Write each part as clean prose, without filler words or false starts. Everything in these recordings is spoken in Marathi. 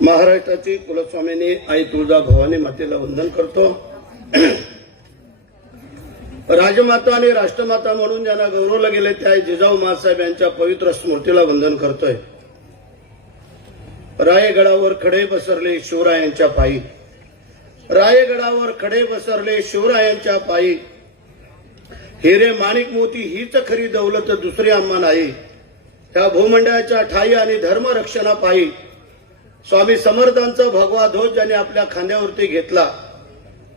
महाराष्ट्राची कुलस्वामिनी आई तुळजा भवानी मातेला वंदन करतो। राजमाता आणि राष्ट्रमाता म्हणून ज्यांना गौरवलं गेले त्या जिजाऊ माँसाहेब यांच्या पवित्र स्मृतीला वंदन करतोय। रायगडावर खडे बसरले शिवरायांच्या पायी, रायगडावर खडे बसरले शिवरायांच्या पायी, हिरे माणिक मोती हीच खरी दौलत दुसरी आम्हा नाही। त्या भूमंडळाच्या ठाई आणि धर्मरक्षणापायी स्वामी समर्थांचा भगवा ध्वज ज्याने आपल्या खांद्यावरती घेतला,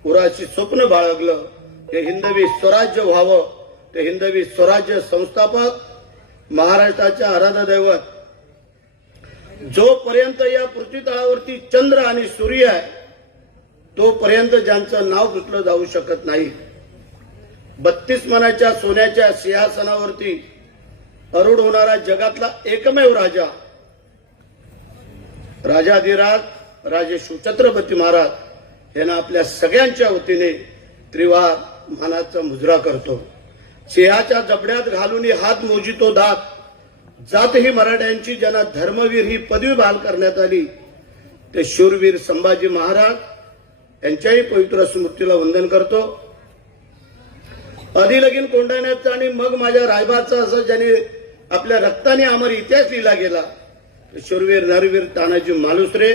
उराशी स्वप्न बाळगलं ते हिंदवी स्वराज्य व्हावं, ते हिंदवी स्वराज्य संस्थापक महाराष्ट्राच्या आराध्य दैवत, जोपर्यंत या पृथ्वी तळावरती चंद्र आणि सूर्य आहे तोपर्यंत ज्यांचं नाव घेतलं जाऊ शकत नाही। 32 मनाच्या सोन्याच्या सिंहासनावरती अरूढ होणारा जगातला एकमेव राजा, राजाधिराज राजे शिवछत्रपती महाराज यांना आपल्या सगळ्यांच्या वतीने त्रिवार मानाचा मुजरा करतो। सिंहाच्या जबड्यात घालून हात मोजितो दात, जात ही मराठ्यांची ज्यांना धर्मवीर ही पदवी बहाल करण्यात आली ते शूरवीर संभाजी महाराज यांच्याही पवित्र स्मृतीला वंदन करतो। आधी लगीन कोंढाण्याचा आणि मग माझ्या रायबाचा असं ज्याने आपल्या रक्ताने अमर इतिहास लिहिला गेला शूरवीर नरवीर तानाजी मालुसरे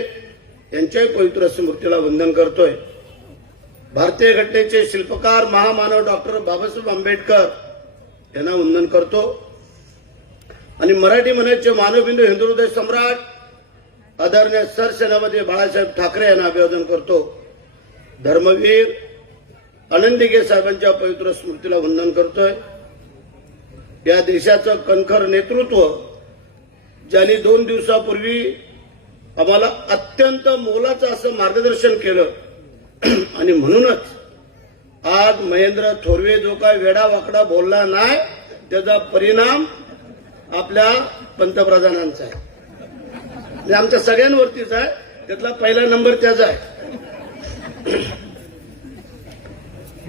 यांच्याही पवित्र स्मृतीला वंदन करतोय। भारतीय घटनेचे शिल्पकार महामानव डॉक्टर बाबासाहेब आंबेडकर यांना वंदन करतो आणि मराठी मनाचे मानवबिंदू हिंदुहृदय सम्राट आदरणीय सरसेनापती बाळासाहेब ठाकरे यांना अभिवादन करतो। धर्मवीर आनंदीगे साहेबांच्या पवित्र स्मृतीला वंदन करतोय। या देशाचं कणखर नेतृत्व ज्यांनी 2 दिवसापूर्वी आम्हाला अत्यंत मोलाचं असं मार्गदर्शन केलं आणि म्हणूनच आज महेंद्र थोरवे जो काय वेडा वाकडा बोलला नाही त्याचा परिणाम आपल्या पंतप्रधानांचा आहे, म्हणजे आमच्या सगळ्यांवरतीच आहे, त्यातला पहिला नंबर त्याचा आहे।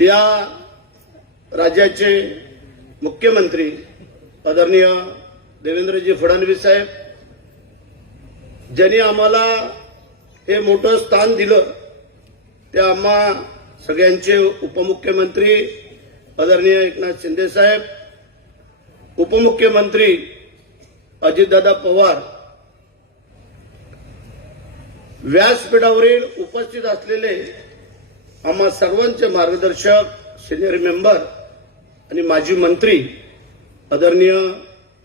या राज्याचे मुख्यमंत्री आदरणीय देवेंद्रजी फडणवीस साहेब ज्यांनी आम्हाला हे मोठं स्थान दिलं ते आम्हा सगळ्यांचे उपमुख्यमंत्री आदरणीय एकनाथ शिंदे साहेब, उपमुख्यमंत्री अजितदादा पवार, व्यासपीठावरील उपस्थित असलेले आम्हा सर्वांचे मार्गदर्शक सिनियर मेंबर आणि माजी मंत्री आदरणीय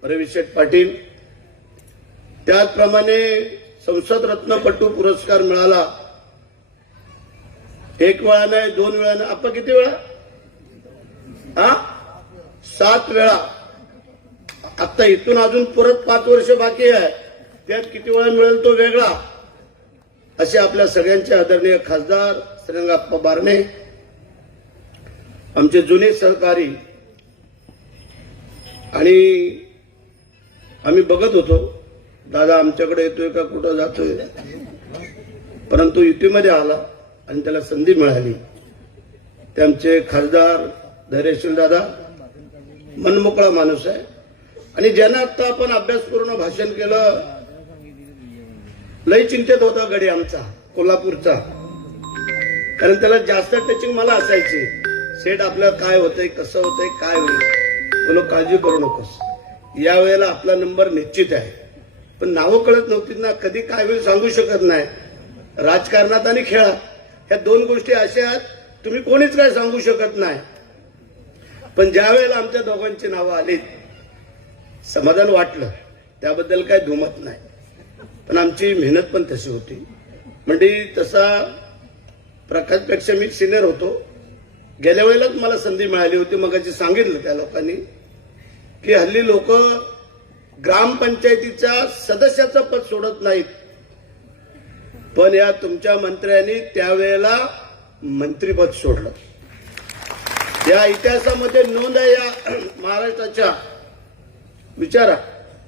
रविशेठ पाटील, त्याचप्रमाणे संसद रत्नपटू पुरस्कार मिळाला 1 वेळा नाही 2 वेळा नाही, आपण किती वेळा 7 वेळा, आता इथून अजून परत 5 वर्ष बाकी आहे, त्यात किती वेळा मिळेल तो वेगळा। असे आपल्या सगळ्यांचे आदरणीय खासदार श्रीरंगाप्पा बारणे, आमचे जुने सहकारी, आणि आम्ही बघत होतो दादा आमच्याकडे येतोय का कुठं जातोय, परंतु युतीमध्ये आला आणि त्याला संधी मिळाली। ते आमचे खासदार धैर्यशील दादा मनमोकळा माणूस आहे आणि ज्यांना आता आपण अभ्यासपूर्ण भाषण केलं, लय चिंतेत होता गडी आमचा कोल्हापूरचा, कारण त्याला जास्त टचिंग मला असायची, सेट आपल्याला काय होतंय कसं होतंय काय होईल, बोलो काळजी करू नकोस, यावेळेला आपला नंबर निश्चित आहे। पण नावं कळत नव्हती ना, कधी काय होईल सांगू शकत नाही। राजकारणात आणि खेळात ह्या 2 गोष्टी अशा आहेत तुम्ही कोणीच काय सांगू शकत नाही। पण ज्या वेळेला आमच्या दोघांची नावं आलीत समाधान वाटलं, त्याबद्दल काय दुमत नाही, पण आमची मेहनत पण तशी होती। म्हणजे तसा प्रकाशपेक्षा मी सिनियर होतो, गेल्या वेळेलाच मला संधी मिळाली होती, मगाशी सांगितलं त्या लोकांनी की हल्ली लोक ग्रामपंचायतीच्या सदस्याचं पद सोडत नाहीत, पण या तुमच्या मंत्र्यांनी त्यावेळेला मंत्रीपद सोडलं। या इतिहासामध्ये नोंद आहे या महाराष्ट्राच्या। विचारा,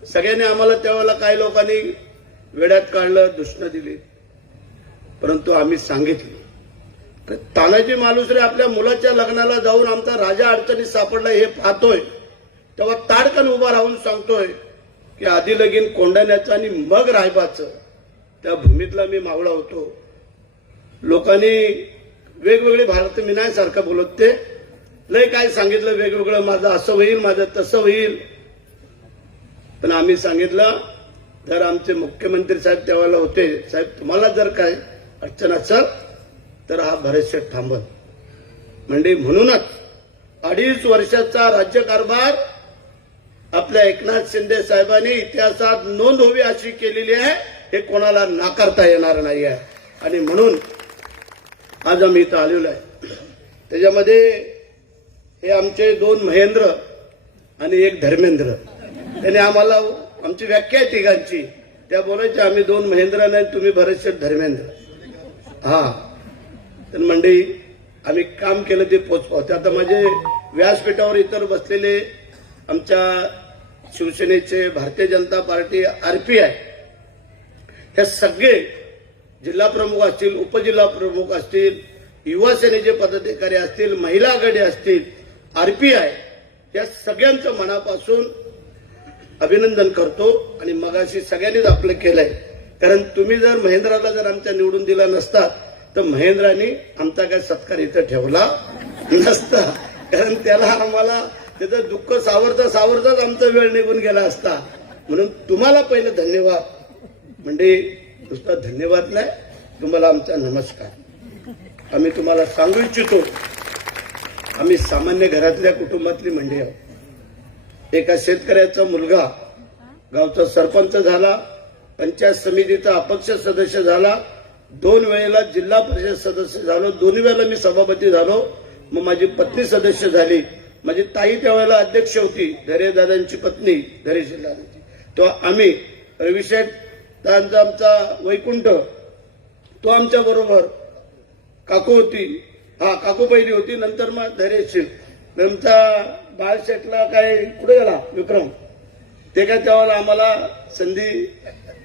सगळ्यांनी आम्हाला त्यावेळेला काही लोकांनी वेड्यात काढलं, दूषणं दिली, परंतु आम्ही सांगितलं तानाजी मालुसरे आपल्या मुलाच्या लग्नाला जाऊन आमचा राजा अडचणीत सापडला हे पाहतोय तेव्हा ताडकन उभा राहून सांगतोय की आधी लगीन कोंडाण्याचं आणि मग रायबाचं त्या भूमीतला मी मावळा होतो. लोकांनी वेगवेगळे भारत मी नाही सारखं बोलत ते लय काय सांगितलं वेगवेगळं, माझं असं होईल, माझं तसं होईल. पण आम्ही सांगितलं जर आमचे मुख्यमंत्री साहेब त्यावेळेला होते, साहेब तुम्हाला जर काय अडचण असेल तर हा भरतशेठ थांबल. म्हणजे म्हणूनच 2.5 वर्षाचा राज्यकारभार आपल्या एकनाथ शिंदे साहेबांनी इतिहासात नोंद व्हावी अशी केलेली आहे, हे कोणाला नाकारता येणार नाही आहे. आणि म्हणून आज आम्ही इथं आलेलो आहे. त्याच्यामध्ये हे आमचे 2 महेंद्र आणि 1 धर्मेंद्र, त्याने आम्हाला आमची व्याख्या आहे तिघांची, त्या बोलायचे आम्ही 2 महेंद्र नाही, तुम्ही भरतशेठ धर्मेंद्र. हा तर मंडळी आम्ही काम केलं ते पोचपावते. आता माझे व्यासपीठावर इतर बसलेले आमच्या शिवसेनेचे, भारतीय जनता पार्टी, आरपीआय हे सगळे जिल्हा प्रमुख असतील, उपजिल्हा प्रमुख असतील, युवा सेनेचे पदाधिकारी असतील, महिला आघाडी असतील, आरपीआय या सगळ्यांचं मनापासून अभिनंदन करतो. आणि मगाशी सगळ्यांनीच आपलं केलंय, कारण तुम्ही जर महेंद्राला जर आमच्या निवडून दिला नसतात तर महेंद्राने आमचा काय सत्कार इथं ठेवला नसता, कारण त्याला आम्हाला त्याचं दुःख सावरता सावरताच आमचा वेळ निघून गेला असता. म्हणून तुम्हाला पहिलं धन्यवाद. म्हणजे नुसता धन्यवाद नाही, तुम्हाला आमचा नमस्कार. आम्ही तुम्हाला सांगू इच्छितो, आम्ही सामान्य घरातल्या कुटुंबातली मंडळी आहोत. एका शेतकऱ्याचा मुलगा गावचा सरपंच झाला, पंचायत समितीचा अपक्ष सदस्य झाला, 2 वेळेला जिल्हा परिषद सदस्य झालो, 2 वेळेला मी सभापती झालो. मग माझी पत्नी सदस्य झाली, माझी ताई त्यावेळेला अध्यक्ष होती, धैर्यदादांची पत्नी धैर्यशीलदादांची. तो आम्ही रविशेठ त्यांचा आमचा वैकुंठ तो आमच्या बरोबर, काकू होती, हा काकू पहिली होती, नंतर मग धैर्यशील. आमचा बाळशेठला काय कुठे गेला विक्रम, ते काय त्यावेळेला आम्हाला संधी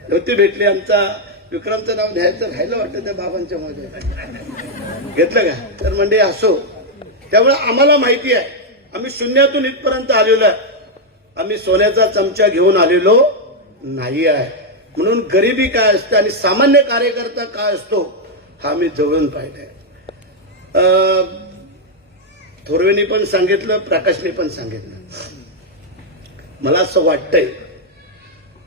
नव्हती भेटली. आमचा विक्रमचं नाव घ्यायचं राहिलं वाटतं त्या बाबांच्या मध्ये, घेतलं का? तर म्हणजे असो, त्यामुळे आम्हाला माहिती आहे आम्ही शून्यातून इथपर्यंत आलेलो आहे. आम्ही सोन्याचा चमचा घेऊन आलेलो नाही आहे. म्हणून गरिबी काय असते आणि सामान्य कार्यकर्ता काय असतो हा आम्ही जवळून पाहिलंय. थोरवेनी पण सांगितलं, प्रकाशने पण सांगितलं. मला असं वाटतंय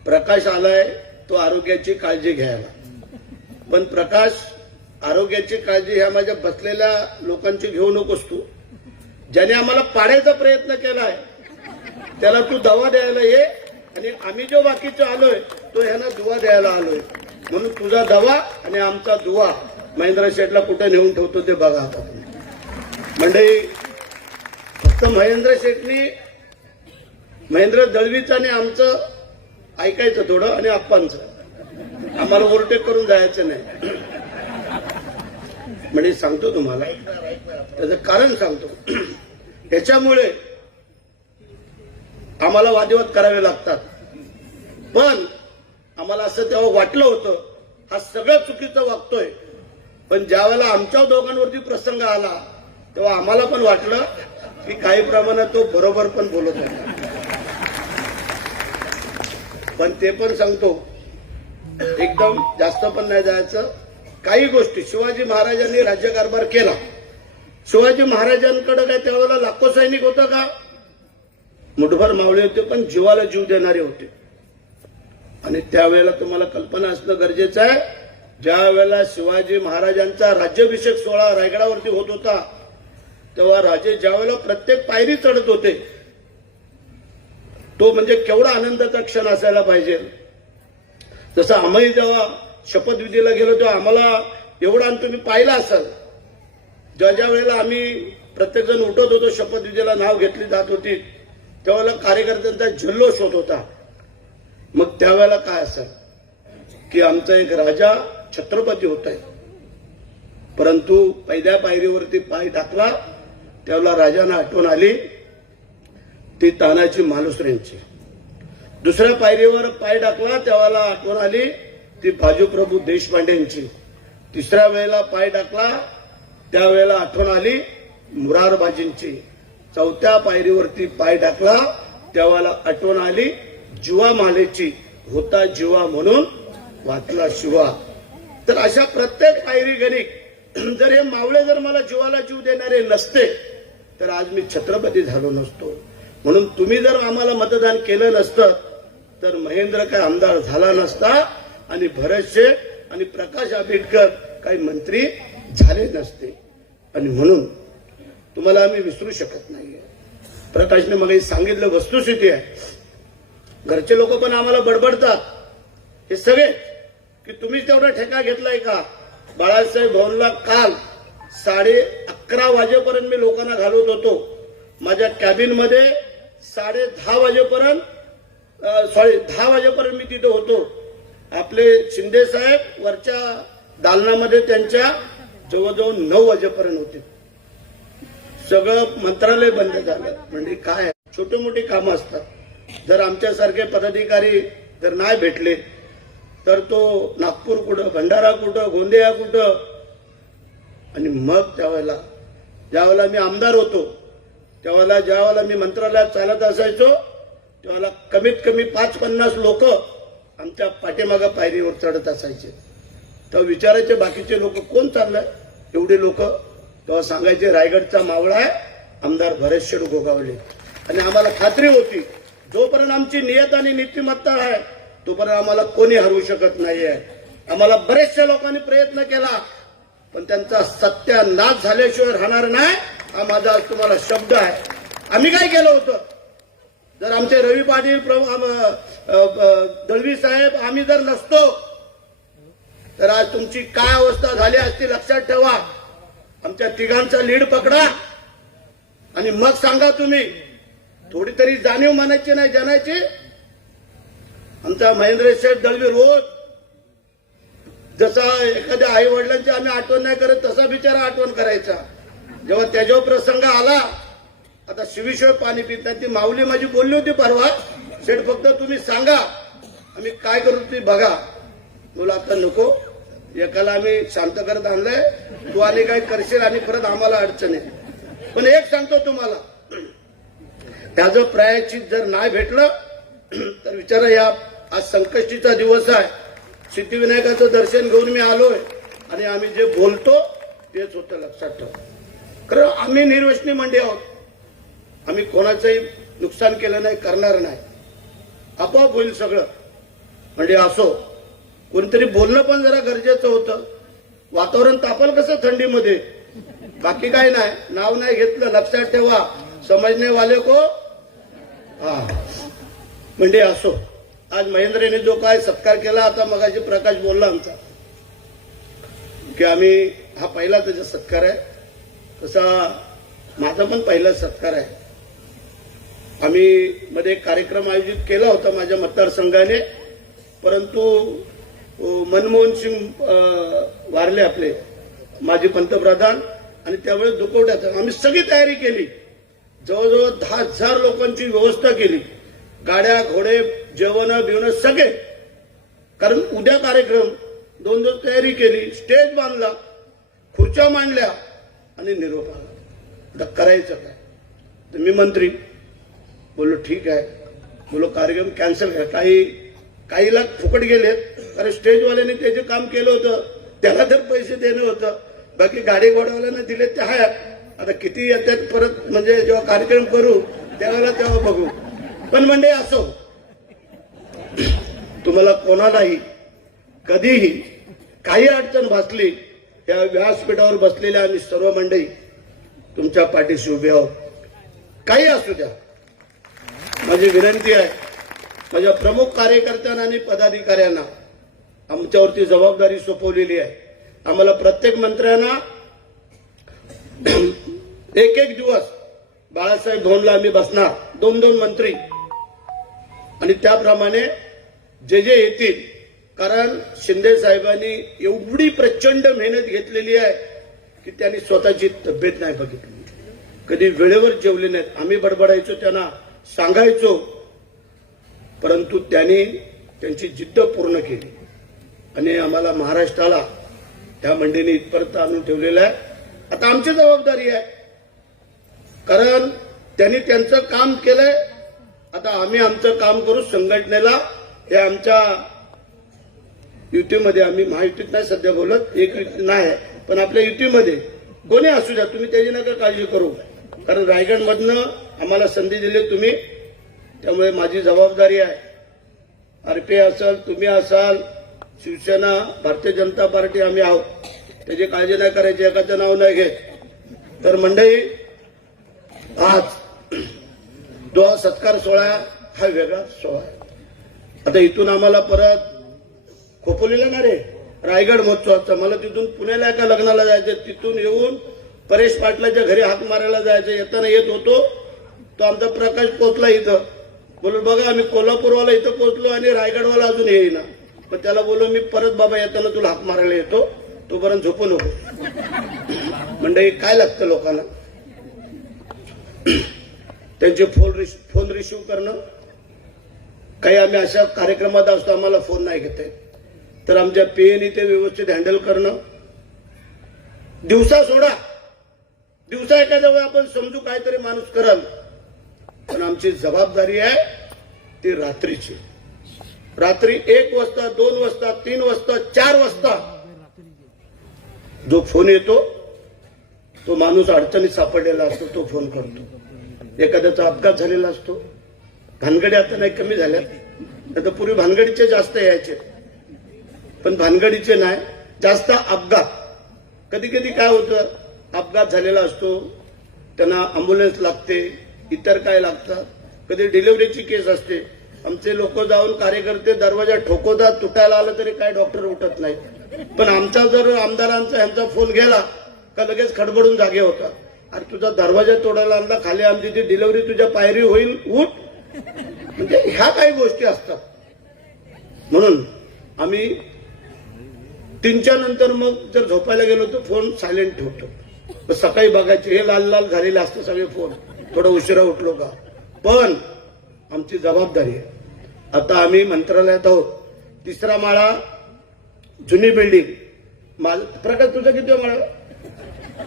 प्रकाश आलाय तो आरोग्याची काळजी घ्यायला, पण प्रकाश आरोग्याची काळजी ह्या माझ्या बसलेल्या लोकांची घेऊ नकोस. तू ज्याने आम्हाला पाडायचा प्रयत्न केलाय त्याला तू दवा द्यायला ये, आणि आम्ही जो बाकीचे आलोय तो ह्यांना दुवा द्यायला आलोय. म्हणून तुझा दवा आणि आमचा दुवा महेंद्र शेठला कुठे नेऊन ठेवतो ते बघा. आता मंडळी फक्त महेंद्र शेठनी, महेंद्र दळवीचं आणि आमचं ऐकायचं थोडं, आणि आप्पांचं आम्हाला ओव्हरटेक करून जायचं नाही. म्हणजे सांगतो तुम्हाला त्याचं कारण सांगतो. ह्याच्यामुळे आम्हाला वादविवाद करावे लागतात, पण आम्हाला असं तेव्हा वाटलं होतं हा सगळं चुकीचं वागतोय. पण ज्या वेळेला आमच्या दोघांवरती प्रसंग आला तेव्हा आम्हाला पण वाटलं की काही प्रमाणात तो बरोबर पण बोलत आहे. पण ते पण सांगतो एकदम जास्त पण नाही जायचं. काही गोष्टी शिवाजी महाराजांनी राज्यकारभार केला. शिवाजी महाराजांकडे काय त्यावेळेला लाखो सैनिक होतं का? मुठभर मावळे होते, पण जीवाला जीव देणारे होते. आणि त्यावेळेला तुम्हाला कल्पना असणं गरजेचं आहे, ज्या वेळेला शिवाजी महाराजांचा राज्याभिषेक सोहळा रायगडावरती होत होता तेव्हा राजे ज्या वेळेला प्रत्येक पायरी चढत होते तो म्हणजे केवढा आनंदाचा क्षण असायला पाहिजे. जसं आम्ही जेव्हा शपथविधीला गेलो तेव्हा आम्हाला एवढा तुम्ही पाहिला असाल, ज्या ज्या वेळेला आम्ही प्रत्येक जण उठत होतो, शपथविधीला नाव घेतली जात होती, त्यावेळेला कार्यकर्त्यांचा जल्लोष होत होता. मग त्यावेळेला काय असेल की आमचा एक राजा छत्रपती होत आहे, परंतु पहिल्या पायरीवरती पाय टाकला त्यावेळेला राजांना आठवण आली ती तानाजी मालुसरेंची. दुसऱ्या पायरीवर पाय टाकला त्यावेळेला आठवण आली ती बाजूप्रभू देशपांडेंची. तिसऱ्या वेळेला पाय टाकला त्यावेळेला आठवण आली मुरारबाजींची. चौथ्या पायरीवरती पाय टाकला त्यावेळेला आठवण आली जीवा मालेची होता जीवा म्हणून वाचला शिवा. तर अशा प्रत्येक पायरी गणिक जर हे मावळे जर मला जीवाला जीव देणारे नसते तर आज मी छत्रपती झालो नसतो. म्हणून तुम्ही जर आम्हाला मतदान केलं नसतं तर महेंद्र काय आमदार झाला नसता आणि भरत शेठ आणि प्रकाश आंबेडकर काही मंत्री झाले नसते. आणि म्हणून तुम्हाला आम्ही विसरू शकत नाहीये. प्रकाशने मग सांगितलं वस्तुस्थिती आहे. घरचे लोक पण आम्हाला बडबडतात हे सगळे की तुम्हीच तेवढा ठेका घेतलाय का. बाळासाहेब भवनला काल 11:30 वाजेपर्यंत मी लोकांना घालवत होतो. माझ्या कॅबिनमध्ये 10:30 वाजेपर्यंत 10:30 वाजेपर्यंत मी तिथे होतो. आपले शिंदे साहेब वरच्या दालनामध्ये त्यांच्या जवळजवळ 9 वाजेपर्यंत होते. सगळं मंत्रालय बंद झालं. म्हणजे काय छोटी मोठी कामं असतात. जर आमच्यासारखे पदाधिकारी जर नाही भेटले तर तो नागपूर कुठं, भंडारा कुठं, गोंदिया कुठं. आणि मग ज्यावेळेला मी आमदार होतो ज्यावेळेला मी मंत्रालयात चालत असायचो त्यावेळेला कमीत कमी 5-50 लोक आमच्या पाठीमागं पायरीवर चढत असायचे. तेव्हा विचारायचे बाकीचे लोक कोण चाललंय एवढे लोक. तेव्हा सांगायचे रायगडचा मावळा आहे आमदार भरत शेठ गोगावले. आणि आम्हाला खात्री होती जोपर्यंत आमची नियत आणि नीतिमत्ता आहे तोपर्यंत आम्हाला कोणी हरवू शकत नाहीये. आम्हाला बरेचशा लोकांनी प्रयत्न केला पण त्यांचा सत्यानाश झाल्याशिवाय राहणार नाही हा माझा आज तुम्हाला शब्द आहे. आम्ही काय केलं होतं जर आमचे रवी पाटील दळवी साहेब आम्ही जर नसतो तर आज तुमची काय अवस्था झाली असती लक्षात ठेवा. आमच्या तिघांचा लीड पकडा आणि मग सांगा तुम्ही. थोडी तरी जाणीव मानायची नाही जाणायची. आमचा महेंद्र शेठ दळवी रोज जसा एखाद्या आई वडिलांची आम्ही आठवण नाही करत तसा बिचारा आठवण करायचा. जेव्हा त्याच्यावर प्रसंग आला आता शिवीशिवाय पाणी पित नाही. ती माऊली माझी बोलली होती परवा शेठ फक्त तुम्ही सांगा आम्ही काय करू ती बघा. बोला आता नको एकाला आम्ही शांत करत आणलंय तू आणि काय करशील आणि परत आम्हाला अडचण आहे. पण एक सांगतो तुम्हाला त्याचं प्रायश्चित जर नाही भेटलं तर विचारा या आज संकष्टीचा दिवस आहे. सिद्धिविनायकाचं दर्शन घेऊन मी आलोय आणि आम्ही जे बोलतो तेच होतं लक्षात ठेवा. खरं आम्ही निर्व्यसनी मंडी आहोत. आम्ही कोणाचंही नुकसान केलं नाही करणार नाही. आपोआप होईल सगळं. म्हणजे असो कोणतरी बोलणं पण जरा गरजेचं होतं. वातावरण तापल कसं थंडीमध्ये बाकी काय नाही. नाव नाही घेतलं लक्षात ठेवा. समजणे वाले को म्हणजे असो. आज महेंद्रने जो काय सत्कार केला आता मगाशी प्रकाश बोलला आमचा की आम्ही हा पहिला त्याचा सत्कार आहे तसा माझा पण पहिला सत्कार आहे. आम्ही मध्ये एक कार्यक्रम आयोजित केला होता माझ्या मतदारसंघाने परंतु मनमोहन सिंग वारले आपले माजी पंतप्रधान आणि त्यावेळेस दुखवट्याचा आम्ही सगळी तयारी केली. जवळजवळ 10,000 लोकांची व्यवस्था केली. गाड्या घोडे जेवण बिवणं सगळे. कारण उद्या कार्यक्रम 2 दिवस तयारी केली. स्टेज बांधला खुर्च्या मांडल्या आणि निरोप आला. आता करायचं काय तर मी मंत्री बोललो ठीक आहे. बोलो कार्यक्रम कॅन्सल करा. काही लाख फुकट गेलेत कारण स्टेजवाल्याने त्याचे काम केलं होतं त्याला तर पैसे देणं होतं. बाकी गाडी घोडावाल्यानं दिले ते आहे. आता किती येतात परत म्हणजे जेव्हा कार्यक्रम करू त्यावेळेला तेव्हा बघू. पण म्हणजे असो तुम्हाला कोणालाही कधीही काही अडचण भासली या व्यासपीठावर बसलेल्या आम्ही सर्व मंडळी तुमच्या पाठीशी उभे आहोत. काही असू द्या. माझी विनंती आहे माझ्या प्रमुख कार्यकर्त्यांना आणि पदाधिकाऱ्यांना आमच्यावरती जबाबदारी सोपवलेली आहे. आम्हाला प्रत्येक मंत्र्यांना एक दिवस बाळासाहेब भवनला आम्ही बसणार 2-2 मंत्री आणि त्याप्रमाणे जे येतील. कारण शिंदे साहेबांनी एवढी प्रचंड मेहनत घेतलेली आहे की त्यांनी स्वतःची तब्येत नाही बघितली. कधी वेळेवर जेवले नाहीत. आम्ही बडबडायचो त्यांना सांगायचो परंतु त्यांनी त्यांची जिद्द पूर्ण केली आणि आम्हाला महाराष्ट्राला त्या मंडळीने इथपर्यंत आणून ठेवलेलं आहे. आता आमची जबाबदारी आहे कारण त्यांनी त्यांचं काम केलंय आता आम्ही आमचं काम करू संघटनेला. हे आमच्या युतीमध्ये, आम्ही महायुतीत नाही सध्या बोलत, एक युती नाही, पण आपल्या युतीमध्ये कोणी असू द्या, तुम्ही त्याची नका काळजी करू. कारण रायगडमधनं आम्हाला संधी दिली तुम्ही, त्यामुळे माझी जबाबदारी आहे. आरपी असाल, तुम्ही असाल, शिवसेना, भारतीय जनता पार्टी आम्ही आहोत, त्याची काळजी नाही करायची, एकाचं नाव नाही घेत. तर मंडळी, आज जो सत्कार सोहळा हा वेगळा सोहळा आहे. आता इथून आम्हाला परत खोपोलीला ना रे रायगड महोत्सवाचा, मला तिथून पुण्याला एका लग्नाला जायचं, तिथून येऊन परेश पाटलाच्या घरी हाक मारायला जायचं. येताना येत होतो तो आमचा प्रकाश पोहोचला इथं, बोललो बघा आम्ही कोल्हापूरवाला इथं पोहोचलो आणि रायगडवाला अजून येईना. पण त्याला बोललो मी परत बाबा येताना तुला हाक मारायला येतो, तोपर्यंत झोपू नको. म्हणजे काय लागतं लोकांना, त्यांचे फोन रिसिव्ह करणं. काही आम्ही अशा कार्यक्रमात असतो, आम्हाला फोन नाही घेता येत, तर आमच्या पीएनी ते व्यवस्थित हँडल करणं. दिवसा सोडा, दिवसा एखाद्या वेळी आपण समजू काहीतरी माणूस कराल, पण आमची जबाबदारी आहे ती रात्रीची. रात्री 1 वाजता, 2 वाजता, 3 वाजता, 4 वाजता जो फोन येतो तो माणूस अडचणीत सापडलेला असतो, तो फोन करतो. एखाद्याचा अपघात झालेला असतो. भानगडी आता नाही, कमी झाल्या, आता पूर्वी भानगडीचे जास्त यायचे, पण भानगडीचे नाही, जास्त अपघात. कधी कधी काय होतं, अपघात झालेला असतो, त्यांना अँब्युलन्स लागते, इतर काय लागतात, कधी डिलिव्हरीची केस असते. आमचे लोक जाऊन कार्यकर्ते दरवाजा ठोकवतात, तुटायला आलं तरी काय डॉक्टर उठत नाही. पण आमचा जर आमदारांचा ह्यांचा फोन गेला का लगेच खडबडून जागे होतात. अरे तुझा दरवाजा तोडायला आणला, खाली आमची ती डिलिव्हरी तुझ्या पायरी होईल, उठ. म्हणजे ह्या काही गोष्टी असतात. म्हणून आम्ही 3च्या नंतर मग जर झोपायला गेलो तर फोन सायलेंट ठेवतो. सकाळी बघायचे हे लाल लाल झालेले असतं सगळे फोन, थोडा उशिरा उठलो का. पण आमची जबाबदारी आहे. आता आम्ही मंत्रालयात आहोत, 3रा माळा, जुनी बिल्डिंग. प्रकाश तुझा किती माळा?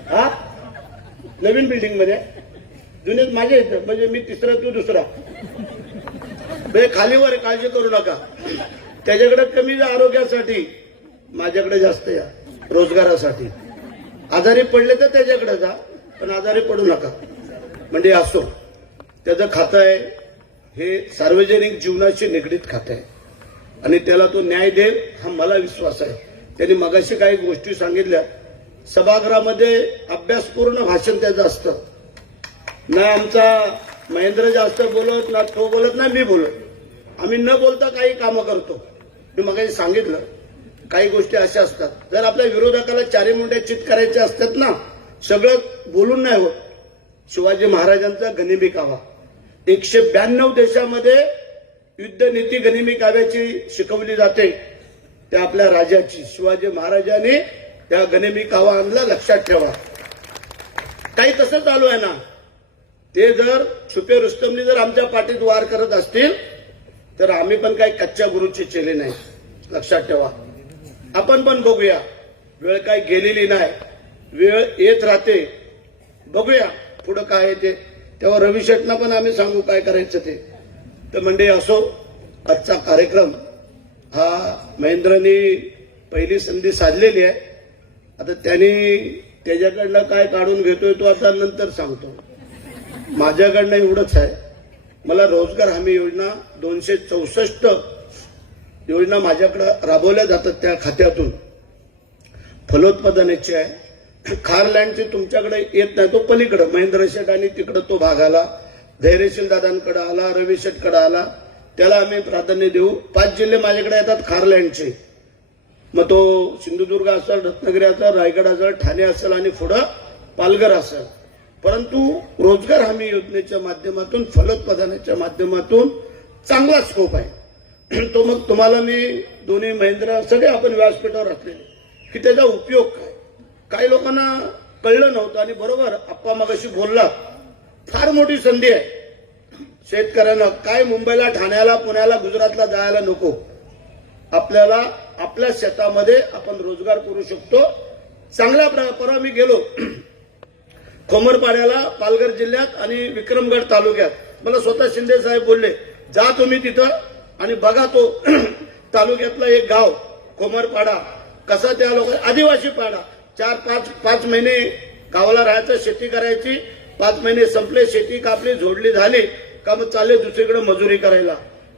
हा, नवीन बिल्डिंग मध्ये, जुन्यात माझ्या इथं, म्हणजे मी 3रा तू 2रा. खालीवर काळजी करू नका. त्याच्याकडे कमी जा आरोग्यासाठी, माझ्याकडे जास्त या रोजगारासाठी. आजारी पडले तर त्याच्याकडे जा, पण आजारी पडू नका. म्हणजे असो, त्याचं खातं आहे हे सार्वजनिक जीवनाशी निगडीत खातं आहे आणि त्याला तो न्याय देईल हा मला विश्वास आहे. त्यांनी मगाशी काही गोष्टी सांगितल्या. सभागृहामध्ये अभ्यासपूर्ण भाषण त्याचं असतं. ना आमचा महेंद्र जास्त बोलत, ना तो बोलत, ना मी बोलत. आम्ही न बोलता काही कामं करतो. मी मगाशी सांगितलं, काही गोष्टी अशा असतात, जर आपल्या विरोधकाला चारी मुंड्या चित करायचे असतात ना, सगळं बोलून नाही होत. शिवाजी महाराजांचा गनिमी कावा, 192 देशामध्ये युद्धनीती गनिमी काव्याची शिकवली जाते. त्या आपल्या राजाची, शिवाजी महाराजांनी त्या गनिमी कावा आणला, लक्षात ठेवा. काही तसं चालू आहे ना, ते जर छुपे रुस्तमनी जर आमच्या पाठीत वार करत असतील तर आम्ही पण काही कच्च्या गुरुचे चेले नाही, लक्षात ठेवा. आपण पण बघूया, वेळ काही गेलेली नाही, वेळ येत राहते. बघूया पुढं काय आहे ते, तेव्हा रवी शेटना पण आम्ही सांगू काय करायचं ते. तर म्हणजे असो, आजचा कार्यक्रम हा महेंद्रनी पहिली संधी साधलेली आहे. आता त्यांनी त्याच्याकडनं काय काढून घेतोय तो आता नंतर सांगतो. माझ्याकडनं एवढंच आहे, मला रोजगार हमी योजना 264 योजना माझ्याकडे राबवल्या जातात त्या खात्यातून. फलोत्पादनाची आहे. खारलँडची तुमच्याकडे येत नाही, तो पलीकडे महेंद्र शेठ आणि तिकडे तो भाग आला, धैर्यशील दादांकडे आला, रवी शेठकडे आला, त्याला आम्ही प्राधान्य देऊ. 5 जिल्हे माझ्याकडे येतात खारलँडचे. मग तो सिंधुदुर्ग असेल, रत्नागिरी असेल, रायगड असेल, ठाणे असेल आणि पुढं पालघर असेल. परंतु रोजगार हमी योजनेच्या माध्यमातून, फलोत्पादनाच्या माध्यमातून चांगला स्कोप आहे. तो मग तुम्हाला मी दोन्ही महेंद्र सगळे आपण व्यासपीठावर असलेले की त्याचा उपयोग काय. काही लोकांना कळलं नव्हतं आणि बरोबर आप्पा मगाशी बोलला, फार मोठी संधी आहे शेतकऱ्यांना. काय मुंबईला, ठाण्याला, पुण्याला, गुजरातला जायला नको. आपल्याला आपल्या शेतामध्ये आपण रोजगार करू शकतो. चांगल्या परवा मी गेलो खोमरपाड्याला, पालघर जिल्ह्यात आणि विक्रमगड तालुक्यात. मला स्वतः शिंदे साहेब बोलले, जा तुम्ही तिथं आणि बघा तो तालुक्यातला एक गाव कोमरपाडा कसा त्या लोक आदिवासी पाडा 4-5 महिने गावाला राहायचं, शेती करायची, 5 महिने संपले, शेती कापली, झोडली झाली का मग चालले दुसरीकडे मजुरी करायला.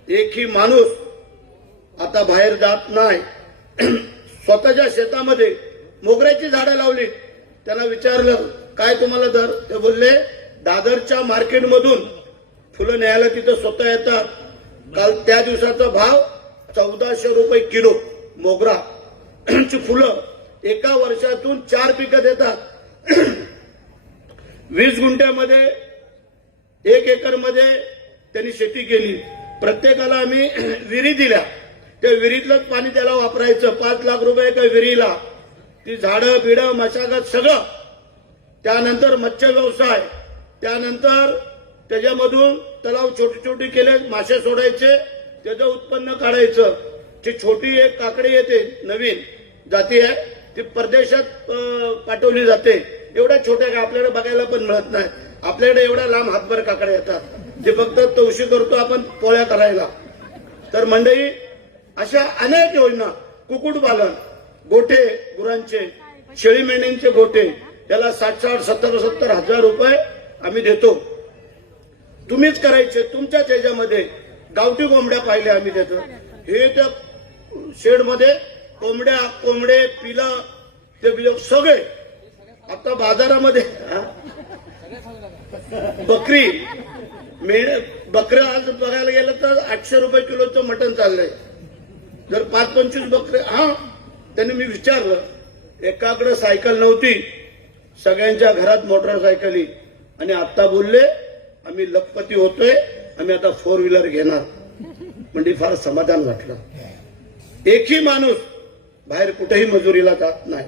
एकही माणूस आता बाहेर जात नाही. स्वतःच्या शेतामध्ये मोगऱ्याची झाडं लावली. त्यांना विचारलं काय तुम्हाला दर, ते बोलले दादरच्या मार्केटमधून फुलं न्यायला तिथं स्वतः येतात. काल त्या दिवसाचा भाव 1400 रुपये किलो मोगरा ची फुलं. एका वर्षातून 4 पिकं देतात. 20 गुंठ्यामध्ये 1 एकरमध्ये त्यांनी शेती केली. प्रत्येकाला आम्ही विहिरी दिल्या. त्या विहिरीतलंच पाणी त्याला वापरायचं. 5 लाख रुपये एका विहिरीला. ती झाडं बिडं मशागत सगळं. त्यानंतर मत्स्य व्यवसाय, त्यानंतर त्याच्यामधून तलाव छोटे छोटे केले, मासे सोडायचे, त्याचं उत्पन्न काढायचं. ती छोटी एक काकडी येते, नवीन जाती आहे, ती परदेशात पाठवली जाते. एवढ्या छोट्या का आपल्याकडे बघायला पण मिळत नाही. आपल्याकडे एवढ्या लांब हातभर काकड्या येतात. ते फक्त तवशी करतो आपण पोळ्या करायला. तर मंडळी अशा अनेक योजना, कुक्कुटपालन, गोठे गुरांचे, शेळी मेंढ्यांचे गोठे, त्याला 60-60, 70-70 हजार रुपये आम्ही देतो. तुम्हीच करायचे. तुमच्याच ह्याच्यामध्ये गावठी कोंबड्या पाहिल्या आम्ही देतो. हे त्या शेडमध्ये कोंबडे पिला ते सगळे आता बाजारामध्ये बकरी बकऱ्या आज बघायला गेलं तर 800 रुपये किलोचं मटण चाललंय. जर 5-25 बकरे त्यांनी मी विचारलं, एकाकडे सायकल नव्हती, सगळ्यांच्या घरात मोटरसायकली, आणि आता बोलले आम्ही लखपती होतोय, आम्ही आता 4 व्हीलर घेणार. म्हणजे फार समाधान वाटलं. एकही माणूस बाहेर कुठेही मजुरीला जात नाही.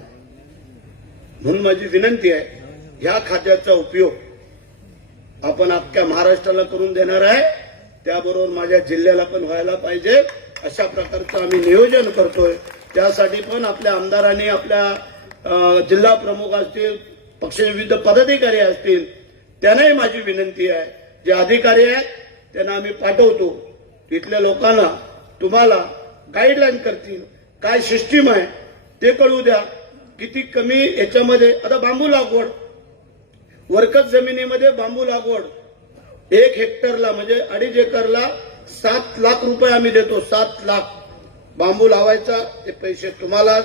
म्हणून माझी विनंती आहे, ह्या खात्याचा उपयोग आपण अख्ख्या महाराष्ट्राला करून देणार आहे. त्याबरोबर माझ्या जिल्ह्याला पण व्हायला पाहिजे. अशा प्रकारचं आम्ही नियोजन करतोय. त्यासाठी पण आपल्या आमदारांनी, आपल्या जिल्हा प्रमुख असतील, पक्षाचे विविध पदाधिकारी असतील, त्यांनाही माझी विनंती आहे, जे अधिकारी आहेत त्यांना आम्ही पाठवतो. तिथल्या लोकांना तुम्हाला गाईडलाईन करतील, काय सिस्टीम आहे ते कळू द्या. किती कमी याच्यामध्ये आता बांबू लागवड, वर्कच जमिनीमध्ये बांबू लागवड 1 हेक्टरला म्हणजे 2.5 एकरला 7 लाख रुपये आम्ही देतो. 7 लाख बांबू लावायचा. ते पैसे तुम्हाला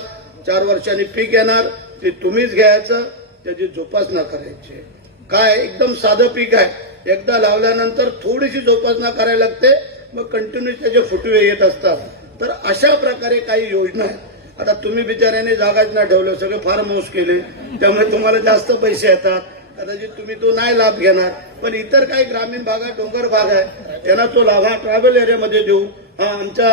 4 वर्षांनी पीक येणार, ते तुम्हीच घ्यायचं, त्याची जोपासना करायची. काय एकदम साधं पीक आहे. एकदा लावल्यानंतर थोडीशी जोपासना करायला लागते, मग कंटिन्यू त्याचे फुटवे येत असतात. तर अशा प्रकारे काही योजना आहेत. आता तुम्ही बिचाऱ्याने जागाच नाही ठेवलं, सगळे फार्म हाऊस केले, त्यामुळे तुम्हाला जास्त पैसे येतात. कदाचित तुम्ही तो नाही लाभ घेणार. पण इतर काही ग्रामीण भागात, डोंगर भाग आहे, त्यांना तो लाभ ट्रायबल एरियामध्ये देऊ. आमच्या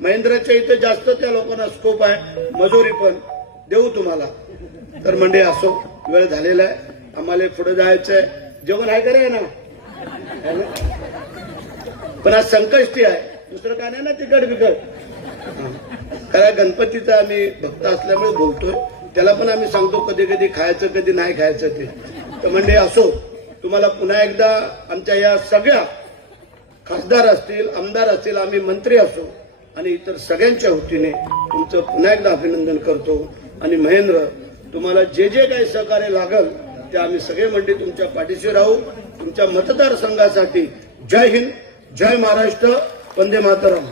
महिंद्राच्या इथे जास्त त्या लोकांना स्कोप आहे, मजुरी पण देऊ तुम्हाला. तर म्हणजे असो, वेळ झालेला आहे, आम्हाला पुढे जायचंय. जेवण आहे का रे ना? पण आज संकष्टी आहे, दुसरं काय नाही ना, तिकड बिकट. कारण गणपतीचा आम्ही भक्त असल्यामुळे बोलतोय. त्याला पण आम्ही सांगतो कधी कधी खायचं, कधी नाही खायचं ते. तर म्हणजे असो, तुम्हाला पुन्हा एकदा आमच्या या सगळ्या खासदार असतील, आमदार असतील, आम्ही मंत्री असो आणि इतर सगळ्यांच्या वतीने तुमचं पुन्हा एकदा अभिनंदन करतो. आणि महेंद्र, तुम्हाला जे जे काही सहकार्य लागल ते आम्ही सगळे मंडळी तुमच्या पाठीशी राहू. तुमच्या मतदारसंघासाठी जय हिंद, जय महाराष्ट्र, वंदे मातरम.